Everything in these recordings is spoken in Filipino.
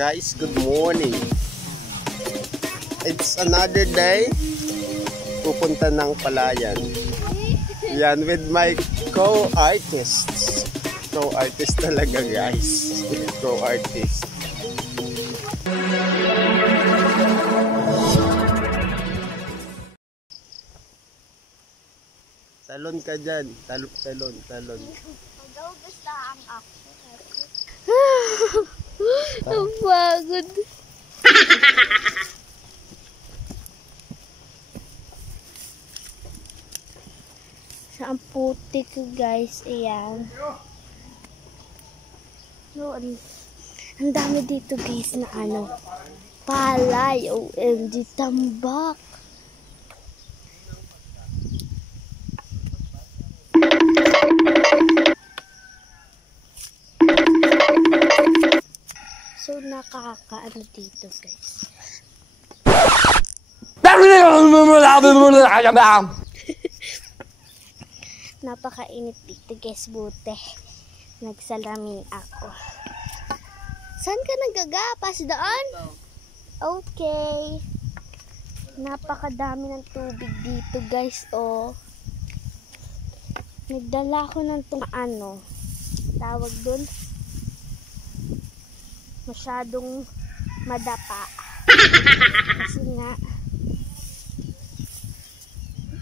Guys, good morning. It's another day. Pupunta ng Palayan. Yan, with my co-artists. Co-artist talaga, guys. Co-artist. Talon ka dyan. Talon. Mag-august na ang ako. Ang pagod. Sa ang putik ko, guys. Ayan. So, ang dami dito, guys, na ano. Palay. OMG, tambak. So, nakakaano dito, guys. Napakainit dito, guys. Buti nagsalamin ako. Saan ka nagagapas doon? Okay. Napakadami ng tubig dito, guys. Oh. Nagdala ko ng ano, tawag dun, masyadong madapa. Kasi nga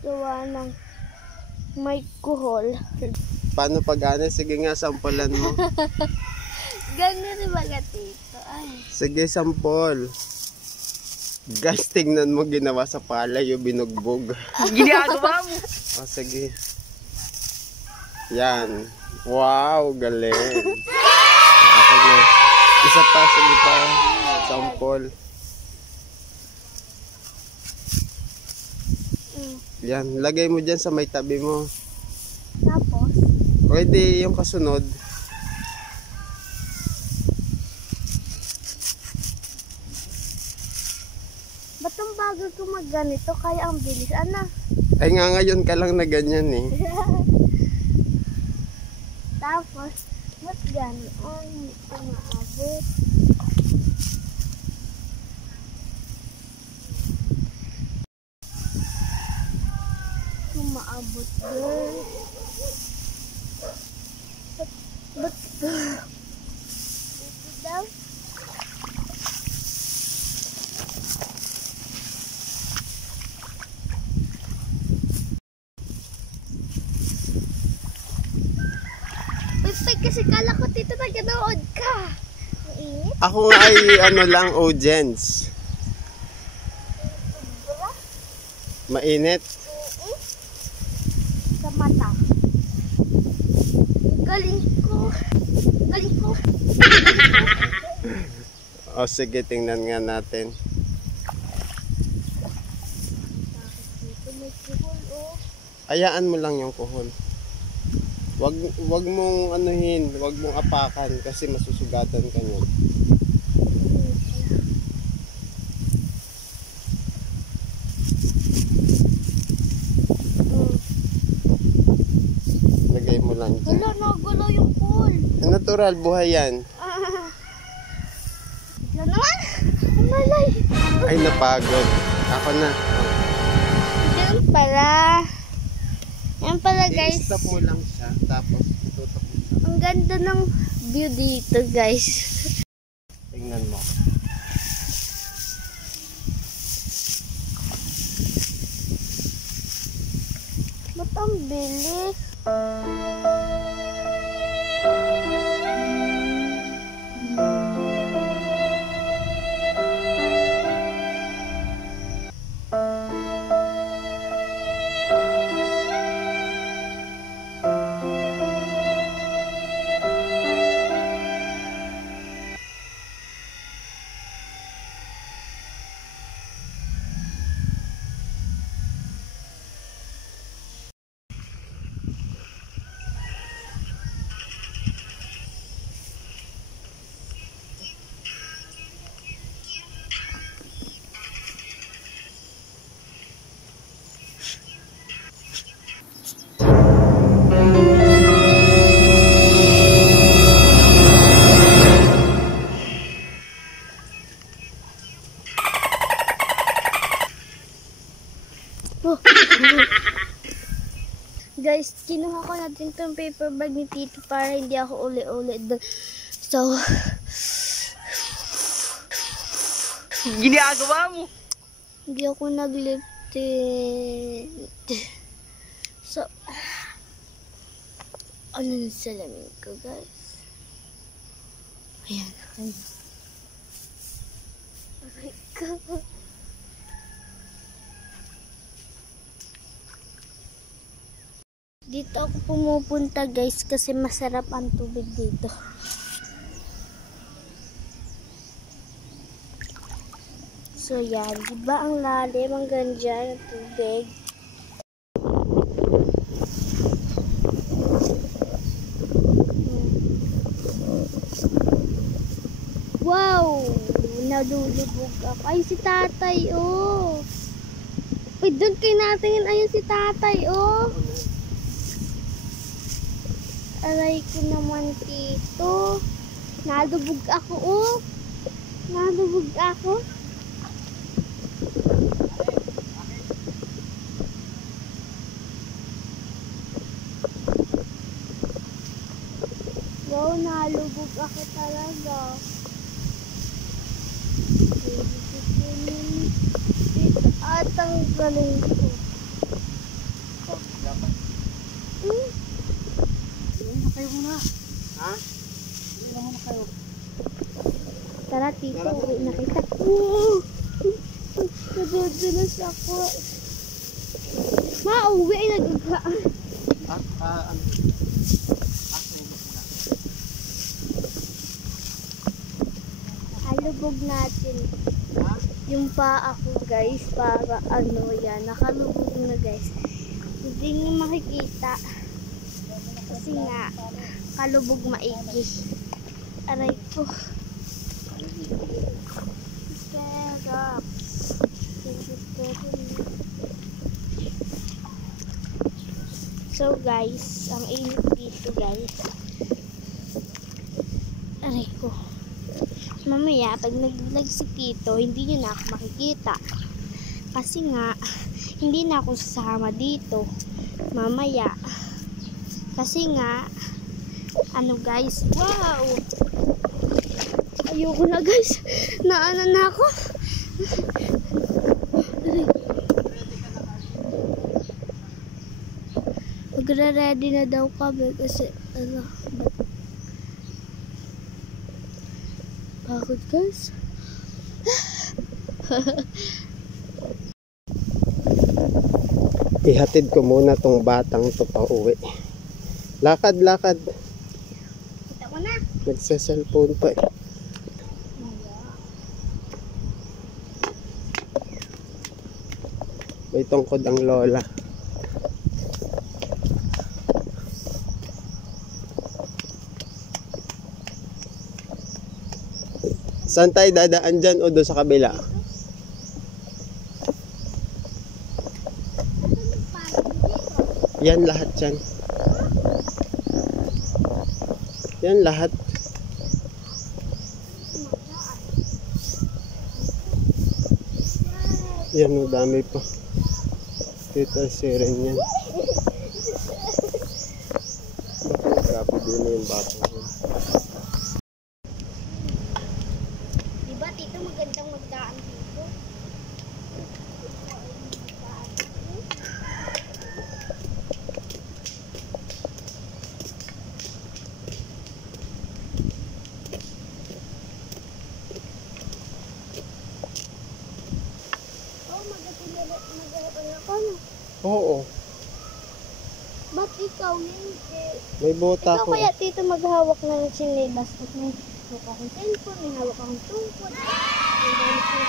gawa ng may kuhol. Paano pag-ano? Sige nga, sampulan mo. Ganyan rin mga tito. Ay. Sige, sampol. Guys, tingnan mo ginawa sa palay yung binugbog. Ginagawa mo. O, sige. Yan. Wow, galing. Okay na. Isa pa, sige pa. Sampol. Yan, lagay mo dyan sa may tabi mo. Tapos? Pwede yung kasunod. Ba't ang bago ko magganito? Kaya ang bilis. Ano? Ay nga, ngayon ka lang na ganyan eh. Tapos, ba't gano'n? Hindi ko maabot. Maabot girl. Ba't ito daw? Uy, kasi kala ko dito naganood ka. Mainit? Ako nga ay ano lang, audience. Mainit. Sa mata. Galing ko. O sige, tingnan nga natin. Dito may kuhol, oh. Hayaan mo lang yung kuhon. Wag mong anuhin, wag mong apakan kasi masusugatan ka niyan. Lagay mo lang dyan. Wala, nagulo yung kuhol. Natural, buhay yan. Yan naman. Malay. Ay, napagod. Ako na. Yan pala. Yan pala, guys. I-stop mo lang siya, tapos itutok mo siya. Ang ganda ng view dito, guys. Tingnan mo. Ba't ang bilis? Oh. Guys, kinuha ko natin itong paper bag ni Tito para hindi ako uli-uli doon. So, Ginagawa mo. hindi ako nag-lift. So, ano na salamin ko, guys? Ayan, ayan. Oh my God. Dito ako pumupunta, guys, kasi masarap ang tubig dito. So, yan. Diba ang lalim hanggang dyan ang tubig? Wow! Nalulubog ako. Ay, si tatay, oh! Uy, doon kayo natingin. Ayun si tatay, oh! Aray ko naman, Tito. Nalubog ako, oh! Nalubog ako. Wow, nalubog ako talaga. Dito atang galing ko. Uwi na kayo muna. Ha? Uwi na muna kayo. Tara, Tito, uwi na kita. Nadudulas ako. Mauwi ay nagagaan. Ano? Alubog natin. Yung paa ko, guys, para ano yan. Nakalubog na, guys. Hindi nyo makikita. Kasi nga, kalubog maigi. Aray ko. Sarap. So, guys, ang init dito, guys. Aray ko. Mamaya, pag nag-vlog si Tito, hindi nyo na ako makikita. Kasi nga, hindi na ako sasama dito. Mamaya. Kasi nga, ano guys, wow! Ayoko na guys. Naano na ako. Magre-ready na daw kami kasi, ano, bakit guys? Ihatid ko muna tong batang to pa uwi. Lakad. Kita ko na. Nagsa-cellphone pa eh. May tungkod ang lola. Saan tayo dadaan dyan o doon sa kabila? Yan lahat dyan. Yan lahat. Yan o, dami pa. Dito siren yan. Grabe din na yung bata. Diba, Tito, magandang magdaan dito? Oh, mag-aaral ako, no? Oo. Ba't ikaw hindi? May bota Ikaw ko. kaya, Tito, maghawak ng sinilas. At may hawak akong cellphone, may hawak akong tungkod. May hawak akong...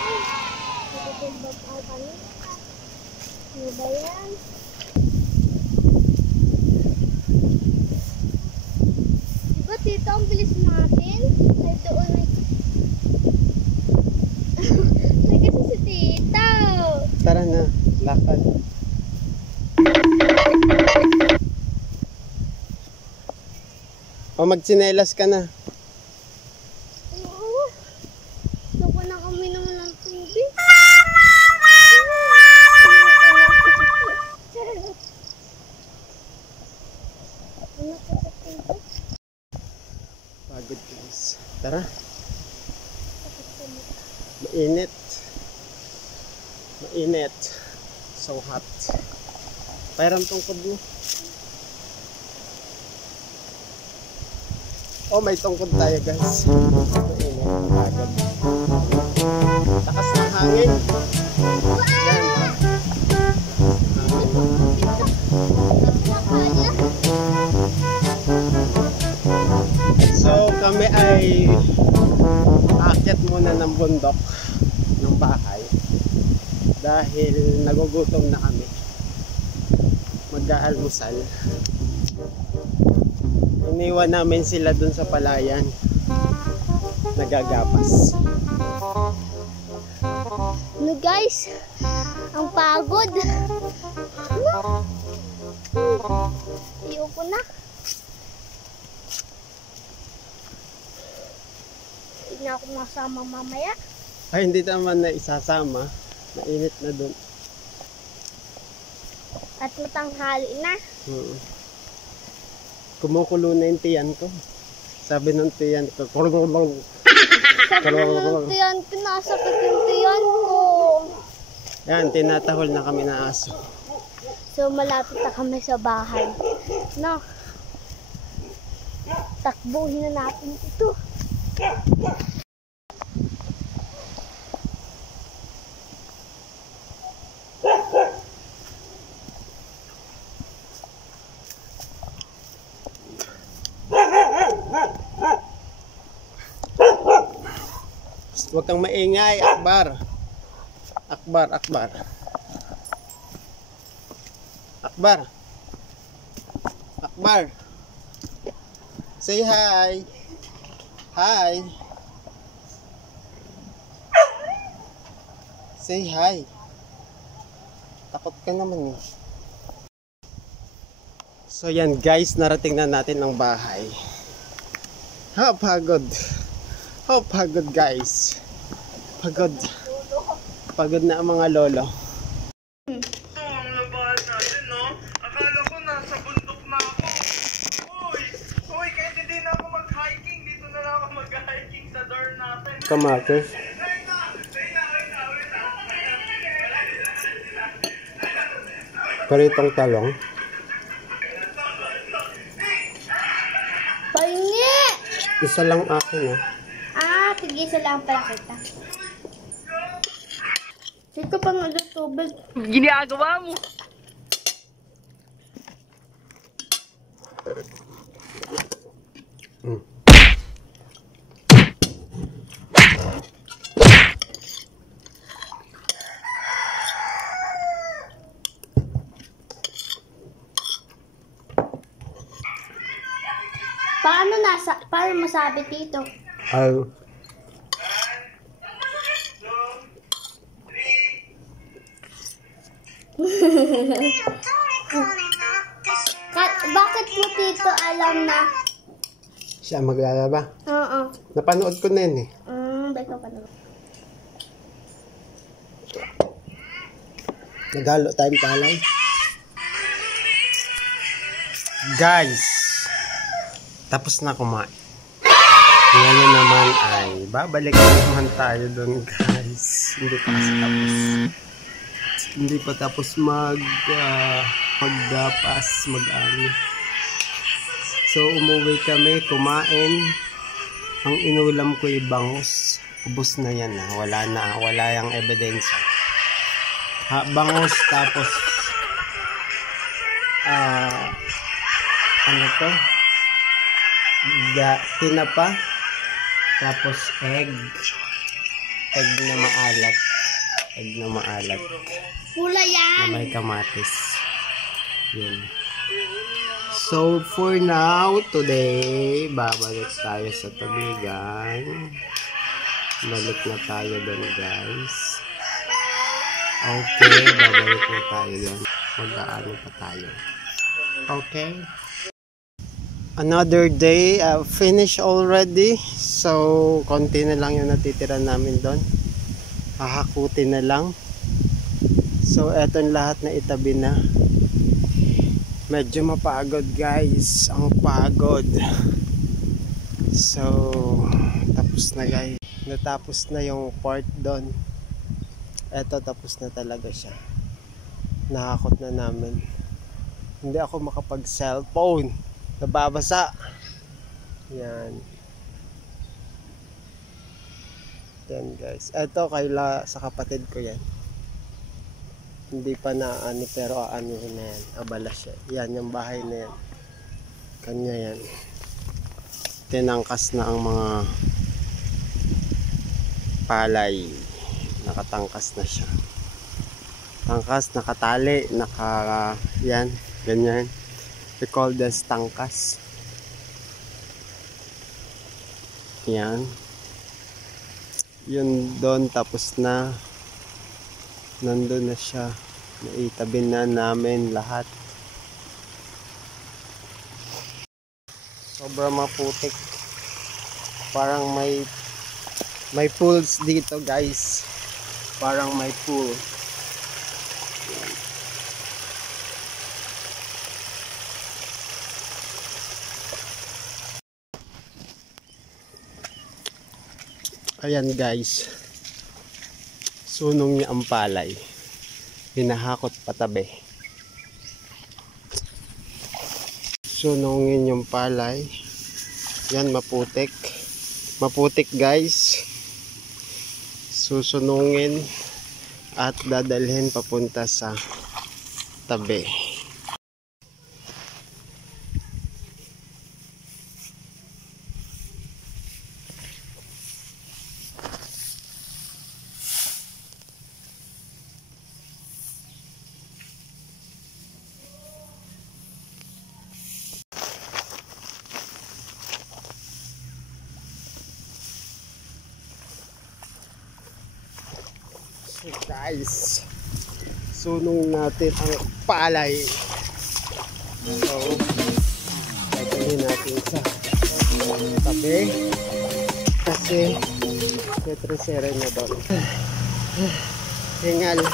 Ay, nagtitilbag ang kanina. Ano ba yan? Diba, Tito, ang bilis natin? Ay, doon ay... Ay, kasi si Tito. Tara na, lakad. O magtsinelas ka na. Oo. Gusto ko na kami naman ng tubig. Mainit. Mainit. So hot. Pairam tungkod mo. Oh, may tungkod tayo guys. Mainit. Pagod. Takas ng hangin. Yan. So kami ay aakyat muna ng bundok ng bahay dahil nagugutom na kami. Mag-aalmusal. Iniwan namin sila dun sa palayan. Nagagapas. No guys, ang pagod. Ano? Ayoko na. Hindi na ako masama mamaya. Ay, hindi naman na isasama. Mainit na dun. At matanghali na. Kumukulo na yung tiyan ko. Sabi ng tiyan ko, Sabi ng tiyan, pinasakit yung tiyan ko. yan, tinatahol na kami ng aso. So malapit na kami sa bahay. No. Takbuhin na natin ito. Huwag kang maingay, Akbar. Akbar, Akbar. Akbar. Akbar. Say hi. Hi. Say hi. Takot ka naman eh. So yan guys, narating na natin ang bahay. Ha, pagod. Oh, pagod guys. Pagod. Pagod na ang mga lolo. Ang labahan natin, no? Akala ko nasa bundok na ako. Uy, kahit hindi na ako mag-hiking, dito na lang ako mag-hiking sa door natin. Kamatis. Wait na. Paritong talong. Pahingi! Isa lang akin ah. Ah, tigisa lang pala kita. Dito pa nga sa tubig. Ginagawa mo. Paano masabi dito? Ay. Bakit mo tito alam na? Siya maglalaba. Oo. Napanood ko na yun eh. Beko pa naman. Naghalo tayong palay. Guys, tapos na kumain. Ngayon naman ay babalik naman tayo doon guys. Hindi pa kasi tapos. Hindi pa tapos magdapas, mag-ani. So umuwi kami, kumain. Ang inulam ko ay bangus. Ubus na yan ah. Wala yung ebidensya. Bangus tapos ano to? Tinapa. Tapos egg na maalat. Egg na maalat. Pula yan! Na may kamatis. Yun. So, for now, today, babalik tayo sa tubigan. Balik na tayo doon, guys. Okay, babalik na tayo doon. Mag-aano pa tayo. Okay. Another day, finished already. So, konti na lang yung natitira namin doon. Hahakutin na lang. So, etong lahat na itabi na. Medyo mapagod guys. Ang pagod. So, tapos na guys. natapos na yung part doon. Eto, tapos na talaga siya. Nakakot na namin. Hindi ako makapag cellphone, nababasa. Yan. Yan guys, eto kaila sa kapatid ko yan. Hindi pa na ano, pero ano na yan, abala siya. Yan yung bahay na yan, kanya yan. Tinangkas na ang mga palay, nakatangkas na siya. Tangkas, nakatali, yan, ganyan. We call this tangkas. Yan. Yun doon, tapos na. Nandun na siya. Naitabi na namin lahat. Sobrang maputik. Parang may pools dito guys. Parang may pool. Ayan guys, sunong niya ang palay, hinahakot patabi. Sunongin yung palay. Yan, maputik guys. Susunungin at dadalhin papunta sa tabi. So guys, sunong natin ang palay. So, dadalhin natin sa tabi kasi tetresere na doon. Hingal.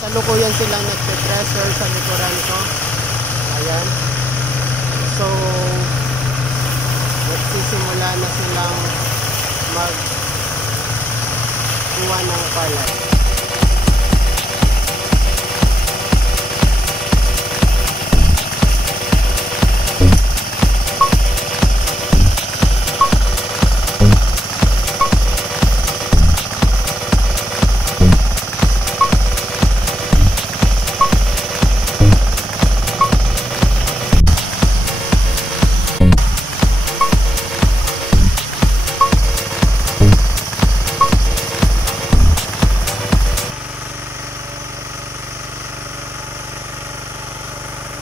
Kasalukuyan silang nagpe-pressure sa likuran ko. Ayan. So, nagsisimula na silang magkuha ng palay.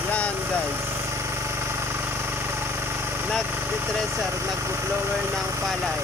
Yan guys, nag-treasure, nag-blower ng palay.